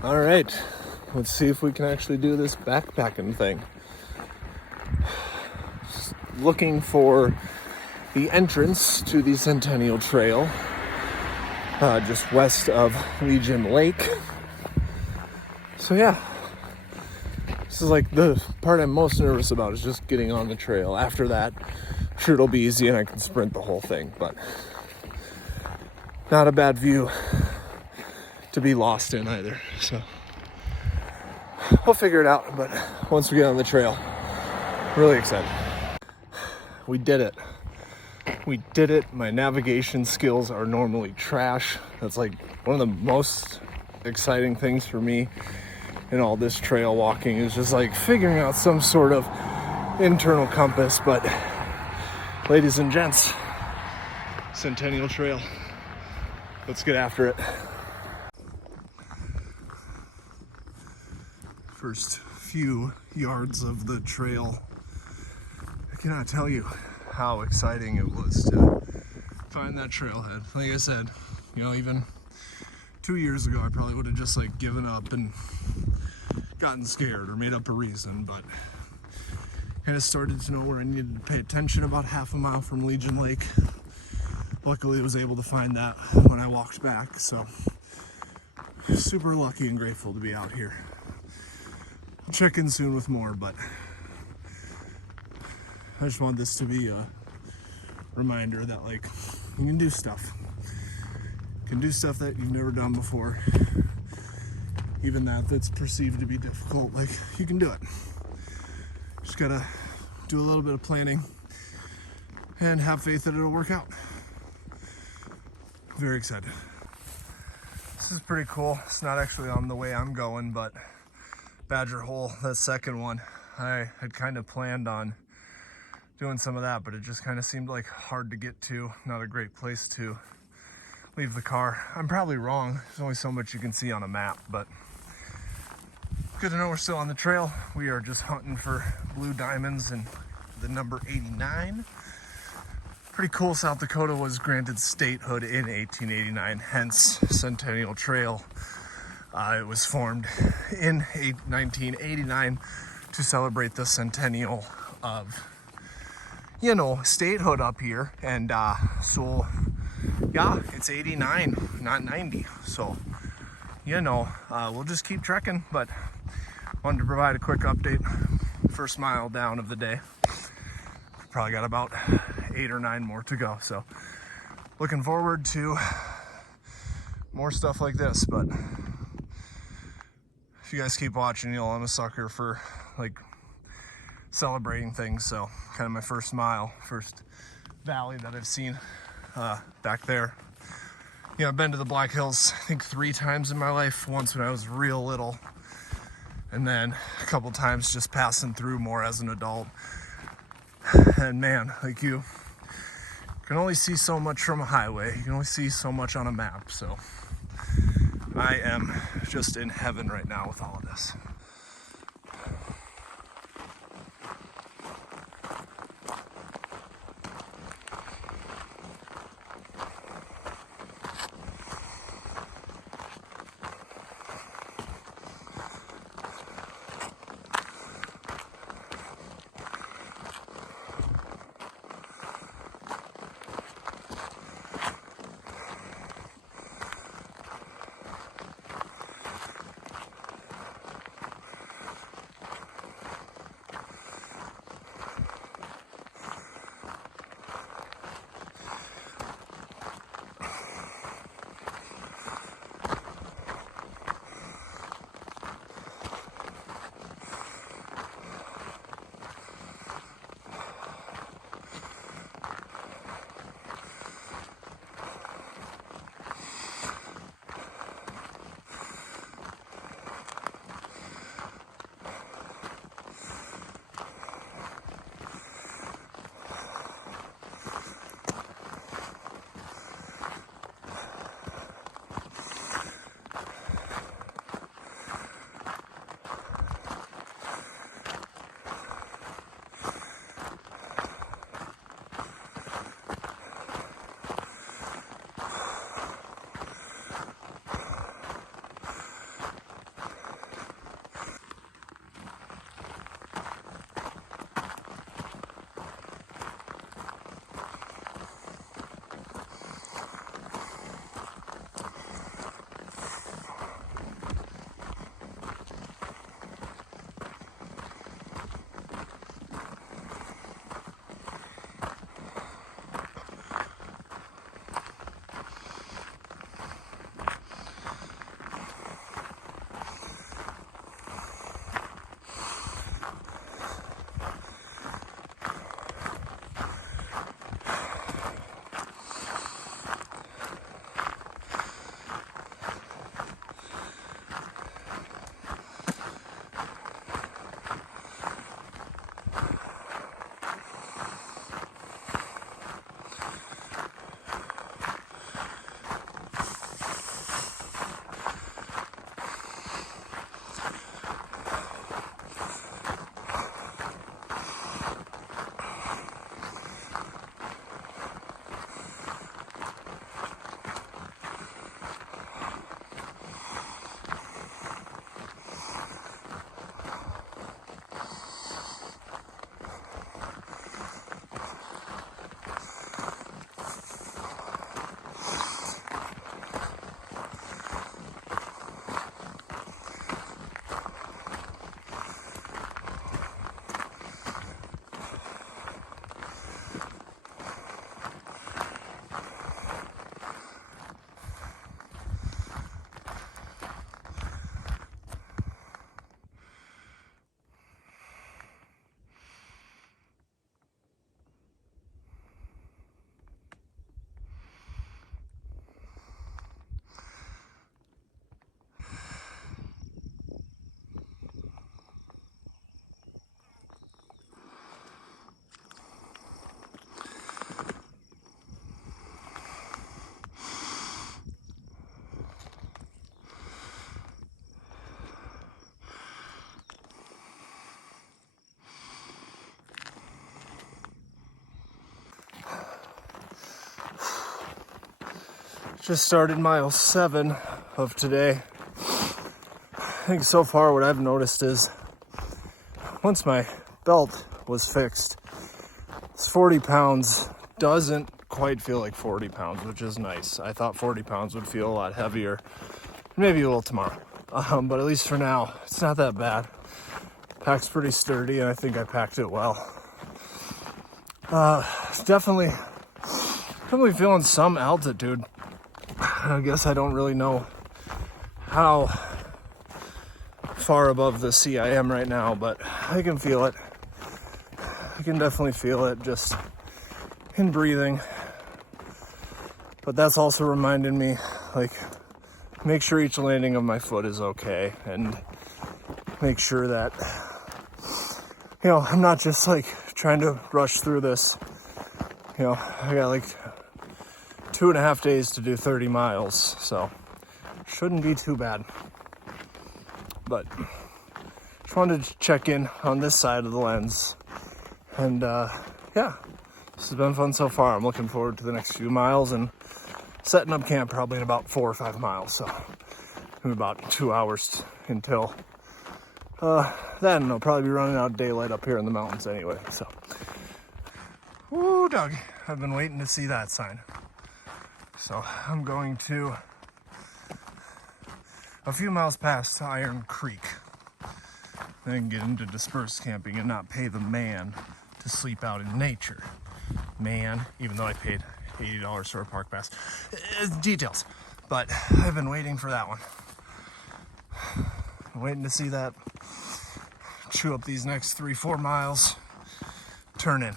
All right, let's see if we can actually do this backpacking thing. Just looking for the entrance to the Centennial Trail, just west of Legion Lake. So yeah, this is like the part I'm most nervous about, is just getting on the trail. After that, I'm sure it'll be easy and I can sprint the whole thing, but not a bad view to be lost in either. So we'll figure it out, but once we get on the trail, really excited. We did it. We did it. My navigation skills are normally trash. That's like one of the most exciting things for me in all this trail walking, is just like figuring out some sort of internal compass. But ladies and gents, Centennial Trail, let's get after it. First few yards of the trail, I cannot tell you how exciting it was to find that trailhead. Like I said, even 2 years ago, I probably would have just like given up and gotten scared or made up a reason, but kind of started to know where I needed to pay attention about half a mile from Legion Lake. Luckily, I was able to find that when I walked back, so super lucky and grateful to be out here. I'll check in soon with more, but I just want this to be a reminder that like you can do stuff. You can do stuff that you've never done before. Even that's perceived to be difficult, like you can do it. Just gotta do a little bit of planning and have faith that it'll work out. Very excited. This is pretty cool. It's not actually on the way I'm going, but Badger Hole, that second one, I had kind of planned on doing some of that, but it just kind of seemed like hard to get to. Not a great place to leave the car. I'm probably wrong. There's only so much you can see on a map, but good to know we're still on the trail. We are just hunting for blue diamonds and the number 89. Pretty cool. South Dakota was granted statehood in 1889, hence Centennial Trail. It was formed in 1989 to celebrate the centennial of, statehood up here. And so, yeah, it's 89, not 90. So, we'll just keep trekking, but wanted to provide a quick update. First mile down of the day. Probably got about 8 or 9 more to go. So looking forward to more stuff like this, but if you guys keep watching, I'm a sucker for like celebrating things. So kind of my first mile, first valley that I've seen back there. I've been to the Black Hills, I think 3 times in my life. Once when I was real little, and then a couple times just passing through more as an adult. And man, like you can only see so much from a highway. You can only see so much on a map. So I am just in heaven right now with all of this. Just started mile 7 of today. I think so far what I've noticed is once my belt was fixed, this 40 pounds doesn't quite feel like 40 pounds, which is nice. I thought 40 pounds would feel a lot heavier, maybe a little tomorrow. But at least for now, it's not that bad. Pack's pretty sturdy, and I think I packed it well. Definitely feeling some altitude. I guess I don't really know how far above the sea I am right now, but I can feel it. I can definitely feel it just in breathing. But that's also reminding me, like, make sure each landing of my foot is okay, and make sure that, you know, I'm not just like trying to rush through this. You know, I got like 2.5 days to do 30 miles, so shouldn't be too bad. But just wanted to check in on this side of the lens, and yeah, this has been fun so far. I'm looking forward to the next few miles and setting up camp probably in about 4 or 5 miles, so in about 2 hours until then I'll probably be running out of daylight up here in the mountains anyway. So, woo, Doug, I've been waiting to see that sign. So I'm going to a few miles past Iron Creek, then get into dispersed camping and not pay the man to sleep out in nature. Man, even though I paid $80 for a park pass. Details. But I've been waiting for that one. Waiting to see that. Chew up these next 3-4 miles. Turn in.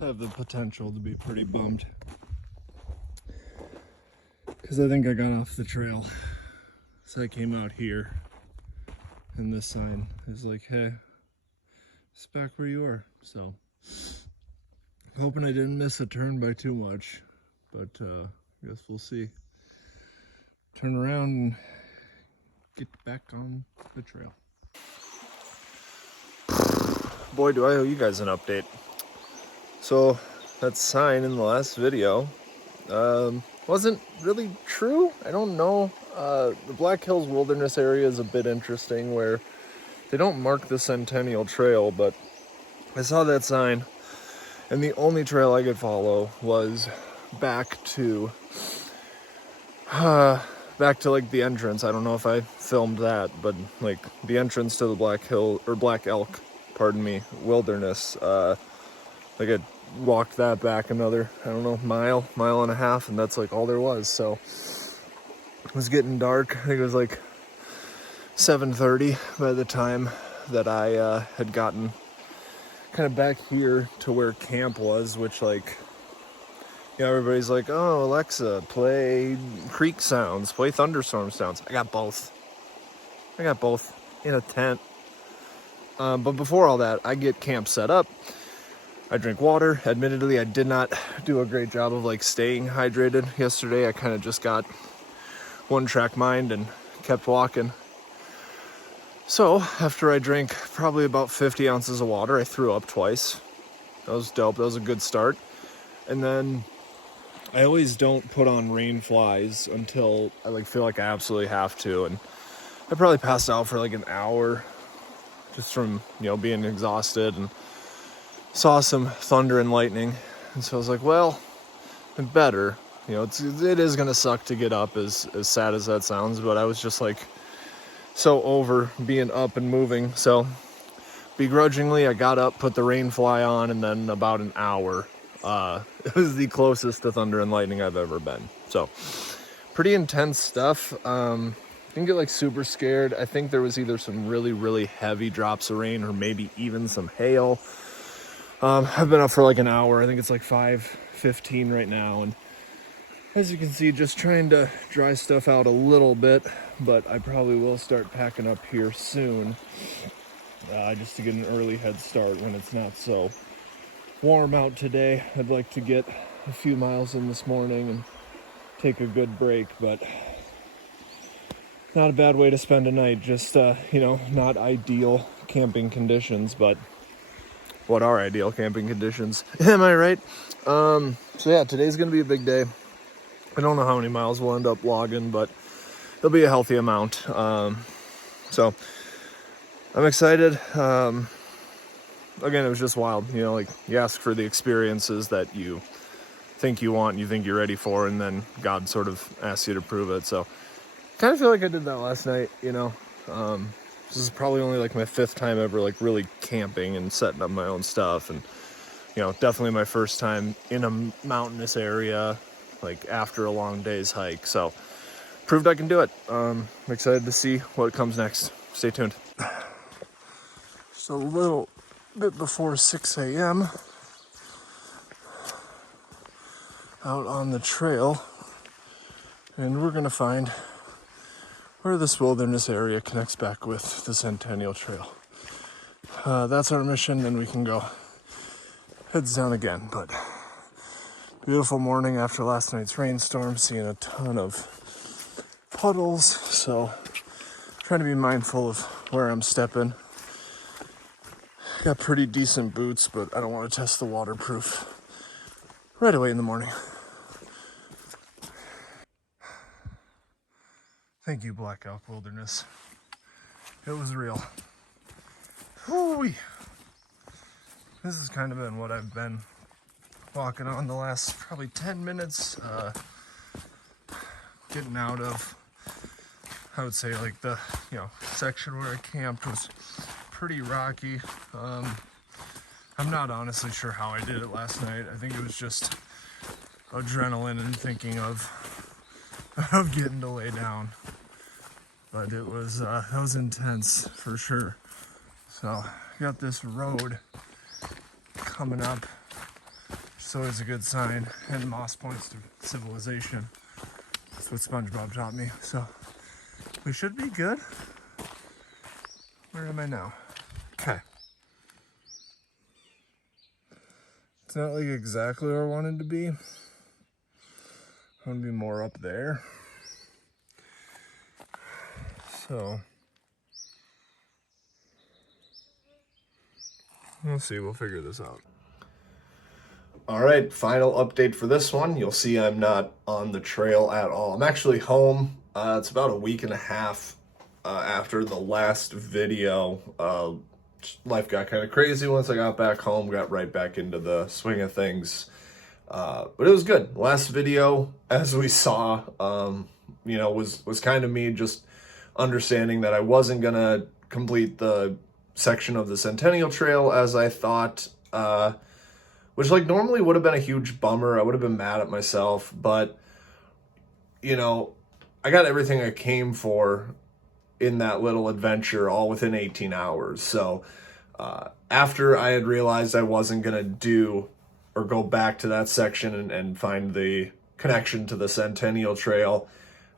I have the potential to be pretty bummed, because I think I got off the trail. So I came out here, and this sign is like, hey, it's back where you were. So I'm hoping I didn't miss a turn by too much, but I guess we'll see. Turn around and get back on the trail. Boy, do I owe you guys an update. So that sign in the last video wasn't really true. I don't know. The Black Hills Wilderness area is a bit interesting, where they don't mark the Centennial Trail, but I saw that sign, and the only trail I could follow was back to like the entrance. I don't know if I filmed that, but like the entrance to the Black Elk, pardon me, Wilderness. Like I walked that back another, I don't know, mile and a half, and that's like all there was. So it was getting dark. I think it was like 7:30 by the time that I had gotten kind of back here to where camp was, which, like, you know, everybody's like, oh, Alexa, play creek sounds, play thunderstorm sounds. I got both in a tent. But before all that, I get camp set up. I drink water. Admittedly, I did not do a great job of like staying hydrated yesterday. I kind of just got one track mind and kept walking. So after I drank probably about 50 ounces of water, I threw up twice. That was dope. That was a good start. And then I always don't put on rain flies until I like feel like I absolutely have to. And I probably passed out for like an hour just from, you know, being exhausted, and saw some thunder and lightning. And so I was like, well, it better. You know, it is going to suck to get up, as sad as that sounds, but I was just like so over being up and moving. So begrudgingly, I got up, put the rain fly on, and then about an hour, it was the closest to thunder and lightning I've ever been. So pretty intense stuff. Didn't get like super scared. I think there was either some really, really heavy drops of rain or maybe even some hail. I've been up for like an hour. I think it's like 5:15 right now, and as you can see, just trying to dry stuff out a little bit, but I probably will start packing up here soon, just to get an early head start when it's not so warm out today. I'd like to get a few miles in this morning and take a good break, but not a bad way to spend a night. Just, not ideal camping conditions, but what are ideal camping conditions? Am I right? So yeah, today's going to be a big day. I don't know how many miles we'll end up logging, but it'll be a healthy amount. So I'm excited. Again, it was just wild. You ask for the experiences that you think you want and you think you're ready for, and then God sort of asks you to prove it. So kind of feel like I did that last night, This is probably only like my 5th time ever like really camping and setting up my own stuff, and definitely my first time in a mountainous area like after a long day's hike. So proved I can do it. I'm excited to see what comes next. Stay tuned. Just a little bit before 6 a.m. out on the trail, and we're gonna find where this wilderness area connects back with the Centennial Trail. That's our mission, then we can go heads down again. But beautiful morning after last night's rainstorm, seeing a ton of puddles, so trying to be mindful of where I'm stepping. Got pretty decent boots, but I don't want to test the waterproof right away in the morning. Thank you, Black Elk Wilderness. It was real. Whoo-wee. This has kind of been what I've been walking on the last probably 10 minutes. Getting out of, I would say, like the section where I camped was pretty rocky. I'm not honestly sure how I did it last night. I think it was just adrenaline and thinking of getting to lay down. But it was that was intense for sure. So got this road coming up. It's always a good sign, and moss points to civilization. That's what SpongeBob taught me. So we should be good. Where am I now? Okay. It's not like exactly where I wanted to be. I want to be more up there. So we'll see. We'll figure this out. All right, final update for this one. You'll see I'm not on the trail at all. I'm actually home. It's about a week and a half after the last video. Life got kind of crazy once I got back home, got right back into the swing of things. But it was good. Last video, as we saw, was kind of me just understanding that I wasn't going to complete the section of the Centennial Trail as I thought, which normally would have been a huge bummer. I would have been mad at myself, but I got everything I came for in that little adventure all within 18 hours. So after I had realized I wasn't going to do or go back to that section and find the connection to the Centennial Trail,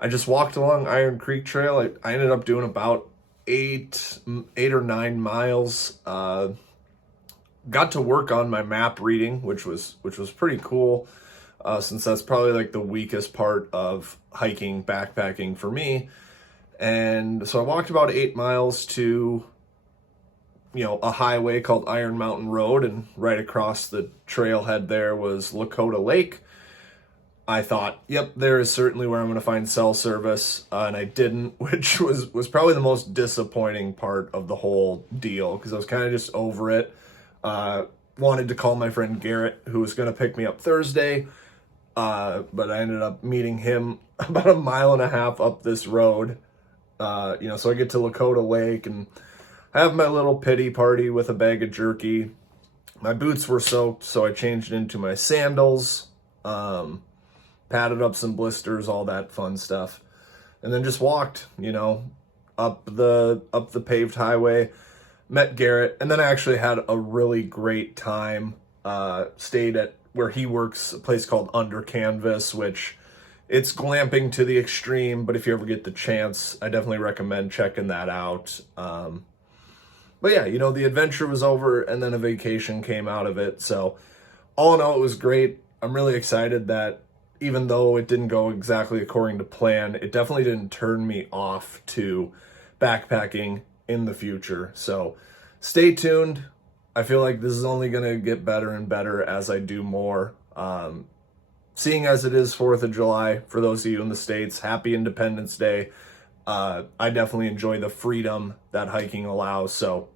I just walked along Iron Creek Trail. I ended up doing about 8 or 9 miles. Got to work on my map reading, which was pretty cool, since that's probably the weakest part of hiking, backpacking for me. And so I walked about 8 miles to, a highway called Iron Mountain Road, and right across the trailhead there was Dakota Lake. I thought, yep, there is certainly where I'm going to find cell service, and I didn't, which was probably the most disappointing part of the whole deal, because I was kind of just over it. Wanted to call my friend Garrett, who was going to pick me up Thursday, but I ended up meeting him about 1.5 miles up this road. So I get to Dakota Lake and I have my little pity party with a bag of jerky. My boots were soaked, so I changed into my sandals, patted up some blisters, all that fun stuff, and then just walked, up the paved highway. Met Garrett, and then I actually had a really great time. Stayed at where he works, a place called Under Canvas, which it's glamping to the extreme, but if you ever get the chance, I definitely recommend checking that out. But yeah, the adventure was over, and then a vacation came out of it, so all in all, it was great. I'm really excited that even though it didn't go exactly according to plan, it definitely didn't turn me off to backpacking in the future. So stay tuned. I feel like this is only going to get better and better as I do more. Seeing as it is 4th of July, for those of you in the States, happy Independence Day. I definitely enjoy the freedom that hiking allows. So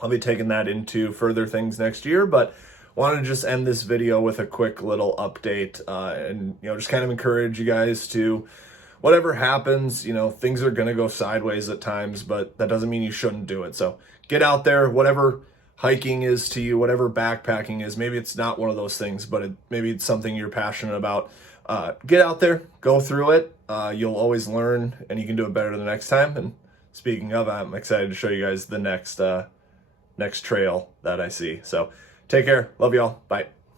I'll be taking that into further things next year, but wanted to just end this video with a quick little update, and just kind of encourage you guys to, whatever happens, things are going to go sideways at times, but that doesn't mean you shouldn't do it. So get out there, whatever hiking is to you, whatever backpacking is. Maybe it's not one of those things, but maybe it's something you're passionate about. Get out there, go through it. You'll always learn, and you can do it better the next time. And speaking of, I'm excited to show you guys the next trail that I see. So take care. Love y'all. Bye.